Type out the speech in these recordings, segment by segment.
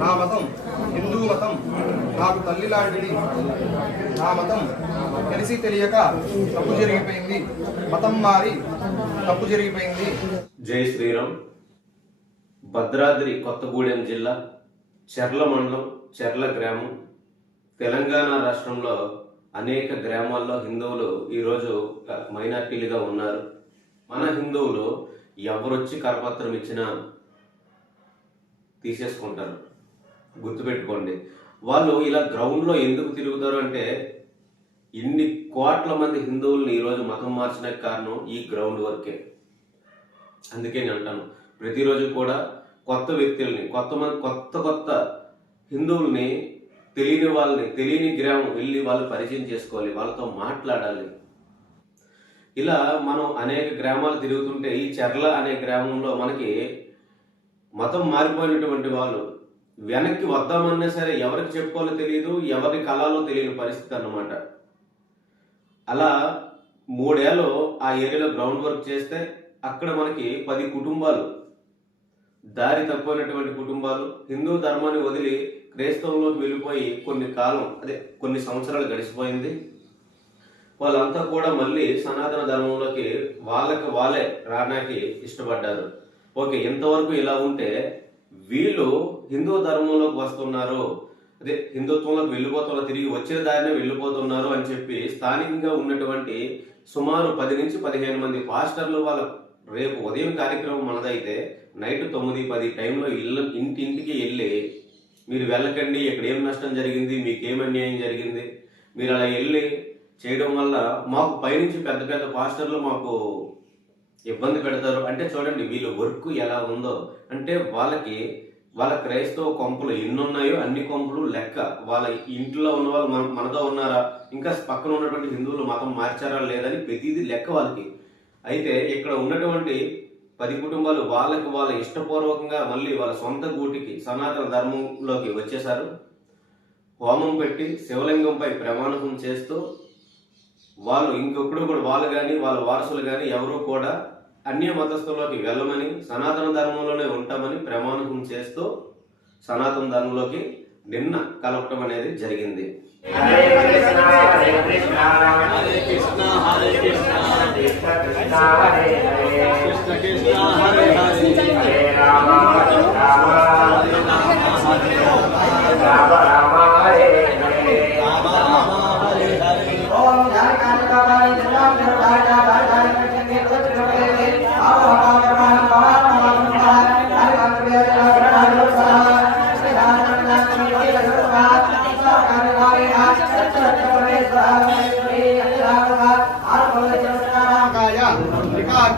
నా మతం హిందూ మతం నాకు తల్లి లాంటిది. నా మతం తెలిసి తెలియక తప్పు జరిగిపోయింది. మతం మారి తప్పు జరిగిపోయింది. జై శ్రీరామ్. భద్రాద్రి కొత్తగూడెం జిల్లా చెర్ల మండలం చెర్ల గ్రామం. తెలంగాణ రాష్ట్రంలో అనేక గ్రామాల్లో హిందువులు ఈరోజు మైనార్టీలుగా ఉన్నారు. మన హిందువులు ఎవరొచ్చి కరపత్రం ఇచ్చినా తీసేసుకుంటారు. గుర్తుపెట్టుకోండి. వాళ్ళు ఇలా గ్రౌండ్లో ఎందుకు తిరుగుతారు అంటే ఇన్ని కోట్ల మంది హిందువుల్ని ఈరోజు మతం మార్చిన కారణం ఈ గ్రౌండ్ వర్కే అందుకే నేను అంటాను ప్రతిరోజు కూడా కొత్త వ్యక్తుల్ని కొత్త మంది కొత్త కొత్త హిందువుల్ని తెలియని వాళ్ళని తెలియని గ్రామం వెళ్ళి వాళ్ళు పరిచయం చేసుకోవాలి వాళ్ళతో మాట్లాడాలి. ఇలా మనం అనేక గ్రామాలు తిరుగుతుంటే ఈ చెర్ల అనే గ్రామంలో మనకి మతం మారిపోయినటువంటి వాళ్ళు వెనక్కి వద్దామన్నా సరే ఎవరికి చెప్పుకోవాలో తెలియదు ఎవరి కళలో తెలియని పరిస్థితి అన్నమాట. అలా మూడేళ్ళు ఆ ఏరియాలో గ్రౌండ్ వర్క్ చేస్తే అక్కడ మనకి పది కుటుంబాలు దారి తప్పినటువంటి కుటుంబాలు హిందూ ధర్మాన్ని వదిలి క్రైస్తవంలోకి వెళ్ళిపోయి కొన్ని కాలం అదే కొన్ని సంవత్సరాలు గడిచిపోయింది. వాళ్ళంతా కూడా మళ్ళీ సనాతన ధర్మంలోకి వాళ్ళకి వాళ్ళే రావడానికి ఇష్టపడ్డారు. ఓకే ఇంతవరకు ఇలా ఉంటే వీళ్ళు హిందూ ధర్మంలోకి వస్తున్నారు. అదే హిందుత్వంలోకి వెళ్ళిపోతున్నారు తిరిగి వచ్చే దారినే వెళ్ళిపోతున్నారు అని చెప్పి స్థానికంగా ఉన్నటువంటి సుమారు పది నుంచి పదిహేను మంది పాస్టర్లు వాళ్ళ రేపు ఉదయం కార్యక్రమం మనదైతే నైట్ తొమ్మిది పది టైంలో ఇల్లు ఇంటింటికి వెళ్ళి మీరు వెళ్ళకండి ఇక్కడ ఏం నష్టం జరిగింది మీకు ఏం అన్యాయం జరిగింది మీరు అలా వెళ్ళి చేయడం వల్ల మాకు పైనుంచి పెద్ద పెద్ద పాస్టర్లు మాకు ఇబ్బంది పెడతారు. అంటే చూడండి వీళ్ళ వర్క్ ఎలా ఉందో. అంటే వాళ్ళకి వాళ్ళ క్రైస్తవ కొంపలు ఎన్ని ఉన్నాయో అన్ని కొంపలు లెక్క. వాళ్ళ ఇంట్లో ఉన్న వాళ్ళు మన మనతో ఉన్నారా? ఇంకా పక్కన ఉన్నటువంటి హిందువులు మతం మార్చారా లేదని ప్రతిదీ లెక్క వాళ్ళకి. అయితే ఇక్కడ ఉన్నటువంటి పది కుటుంబాలు వాళ్ళకి వాళ్ళ ఇష్టపూర్వకంగా మళ్ళీ వాళ్ళ సొంత గూటికి సనాతన ధర్మంలోకి వచ్చేశారు. హోమం పెట్టి శివలింగంపై ప్రమాణం చేస్తూ వాళ్ళు ఇంకొకడు కూడా వాళ్ళు కానీ వాళ్ళ వారసులు కానీ ఎవరు కూడా అన్య మతస్థుల్లోకి వెళ్ళమని సనాతన ధర్మంలోనే ఉంటామని ప్రమాణం చేస్తూ సనాతన ధర్మంలోకి నిన్న కలపటం అనేది జరిగింది. కాయ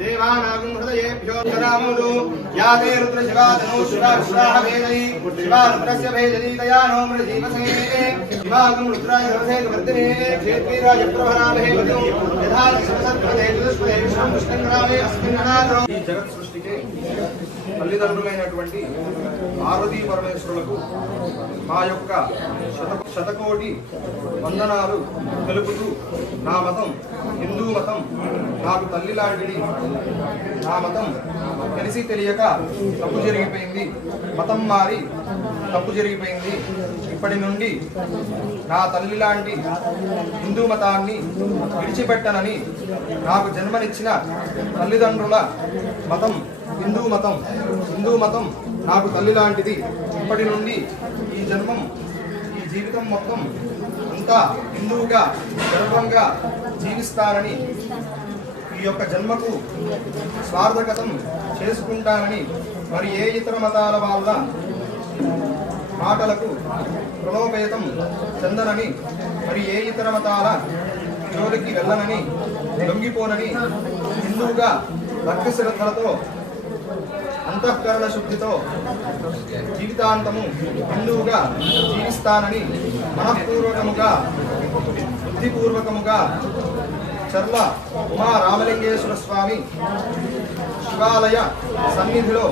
దేవానాగం హృదయేభ్యో యాదే రుద్ర శివాదనో శివాశ్రాహ వేదయి శివారుద్రస్య వేదయి దయానో మృజీవసే శివాగం రుద్రాయ హృదయ వర్ధనే క్షేత్రీరాజ ప్రవరామహే వదం యథా సత్పదే దుష్పదే విష్ణు కృష్ణంగ్రామే అస్మిన్ అనాథో ఈ జగత్ సృష్టికి తల్లిదండ్రులైనటువంటి పార్వతీ పరమేశ్వరులకు మా యొక్క శత శతకోటి వందనాలు తెలుపుతూ నా మతం హిందూ మతం నాకు తల్లి లాంటిది. నా మతం తెలిసి తెలియక తప్పు జరిగిపోయింది. మతం మారి తప్పు జరిగిపోయింది. ఇప్పటి నుండి నా తల్లి లాంటి హిందూ మతాన్ని విడిచిపెట్టనని నాకు జన్మనిచ్చిన తల్లిదండ్రుల మతం హిందూ మతం. హిందూ మతం నాకు తల్లి లాంటిది. ఇప్పటి నుండి ఈ జన్మం ఈ జీవితం మొత్తం అంతా హిందువుగా గర్వంగా జీవిస్తానని ఈ యొక్క జన్మకు స్వార్థగతం చేసుకుంటానని మరి ఏ ఇతర మతాల వాళ్ళ మాటలకు ప్రలోభేతం చెందనని మరి ఏ ఇతర మతాల జోలికి వెళ్ళనని లొంగిపోనని హిందువుగా భక్తి శ్రద్ధలతో అంతఃకరణ శుద్ధితో జీవితాంతము హిందువుగా జీవిస్తానని మనఃపూర్వకముగా బుద్ధిపూర్వకముగా చర్ల ఉమా రామలింగేశ్వర స్వామి శివాలయ సన్నిధిలో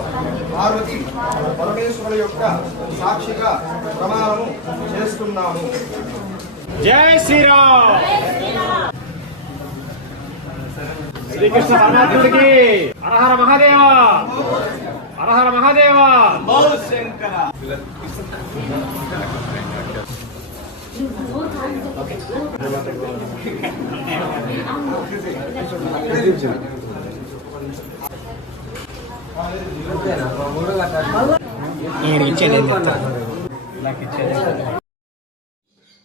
పార్వతి పరమేశ్వరుల యొక్క సాక్షిగా ప్రమాణము చేస్తున్నాము జై శ్రీరామ్! శ్రీకృష్ణ పరమాత్ముడికి. హరహర మహాదేవ! హరహర మహాదేవ!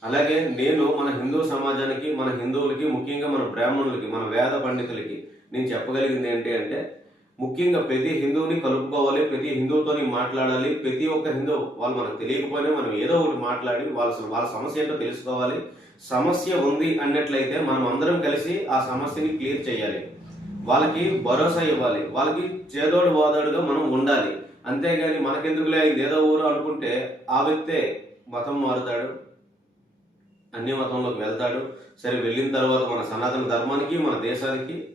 అలాగే నేను మన హిందూ సమాజానికి మన హిందువులకి ముఖ్యంగా మన బ్రాహ్మణులకి మన వేద పండితులకి నేను చెప్పగలిగింది ఏంటి అంటే ముఖ్యంగా ప్రతి హిందువుని కలుపుకోవాలి ప్రతి హిందువుతోని మాట్లాడాలి ప్రతి ఒక్క హిందూ వాళ్ళు మనకు తెలియకపోయినా మనం ఏదో ఒకటి మాట్లాడి వాళ్ళ వాళ్ళ సమస్య ఏంటో తెలుసుకోవాలి. సమస్య ఉంది అన్నట్లయితే మనం అందరం కలిసి ఆ సమస్యని క్లియర్ చేయాలి. వాళ్ళకి భరోసా ఇవ్వాలి. వాళ్ళకి చేదోడు వాదోడుగా మనం ఉండాలి. అంతేగాని మనకెందుకులే ఇది ఏదో ఊరు అనుకుంటే ఆ వ్యక్తే మతం మారుతాడు అన్ని మతంలోకి వెళ్తాడు. సరే వెళ్ళిన తర్వాత మన సనాతన ధర్మానికి మన దేశానికి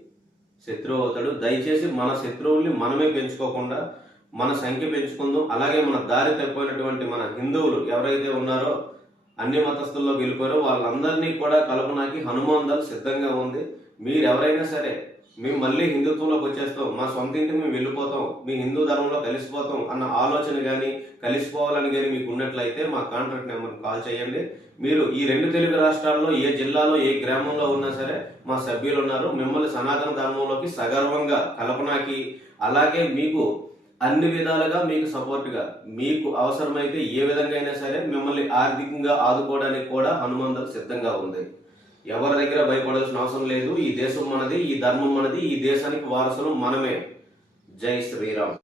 శత్రువు అవుతాడు. దయచేసి మన శత్రువుల్ని మనమే పెంచుకోకుండా మన సంఖ్య పెంచుకుందాం. అలాగే మన దారి తప్పినటువంటి మన హిందువులు ఎవరైతే ఉన్నారో అన్ని మతస్థుల్లో గెలిపారో వాళ్ళందరినీ కూడా కలుపునాకి హనుమాన్ దళ్ సిద్ధంగా ఉంది. మీరు ఎవరైనా సరే మేము మళ్ళీ హిందుత్వంలోకి వచ్చేస్తాం. మా సొంత ఇంటికి మేము వెళ్ళిపోతాం. మీ హిందూ ధర్మంలో కలిసిపోతాం అన్న ఆలోచన కానీ కలిసిపోవాలని కానీ మీకు ఉన్నట్లయితే మా కాంటాక్ట్ నెంబర్కి కాల్ చేయండి. మీరు ఈ రెండు తెలుగు రాష్ట్రాల్లో ఏ జిల్లాలో ఏ గ్రామంలో ఉన్నా సరే మా సభ్యులు ఉన్నారు. మిమ్మల్ని సనాతన ధర్మంలోకి సగర్వంగా కల్పనకి. అలాగే మీకు అన్ని విధాలుగా మీకు సపోర్ట్గా మీకు అవసరమైతే ఏ విధంగా అయినా సరే మిమ్మల్ని ఆర్థికంగా ఆదుకోవడానికి కూడా హనుమంతుడు సిద్ధంగా ఉంది. ఎవరి దగ్గర భయపడాల్సిన అవసరం లేదు. ఈ దేశం మనది ఈ ధర్మం మనది ఈ దేశానికి వారసులు మనమే. జై శ్రీరామ్.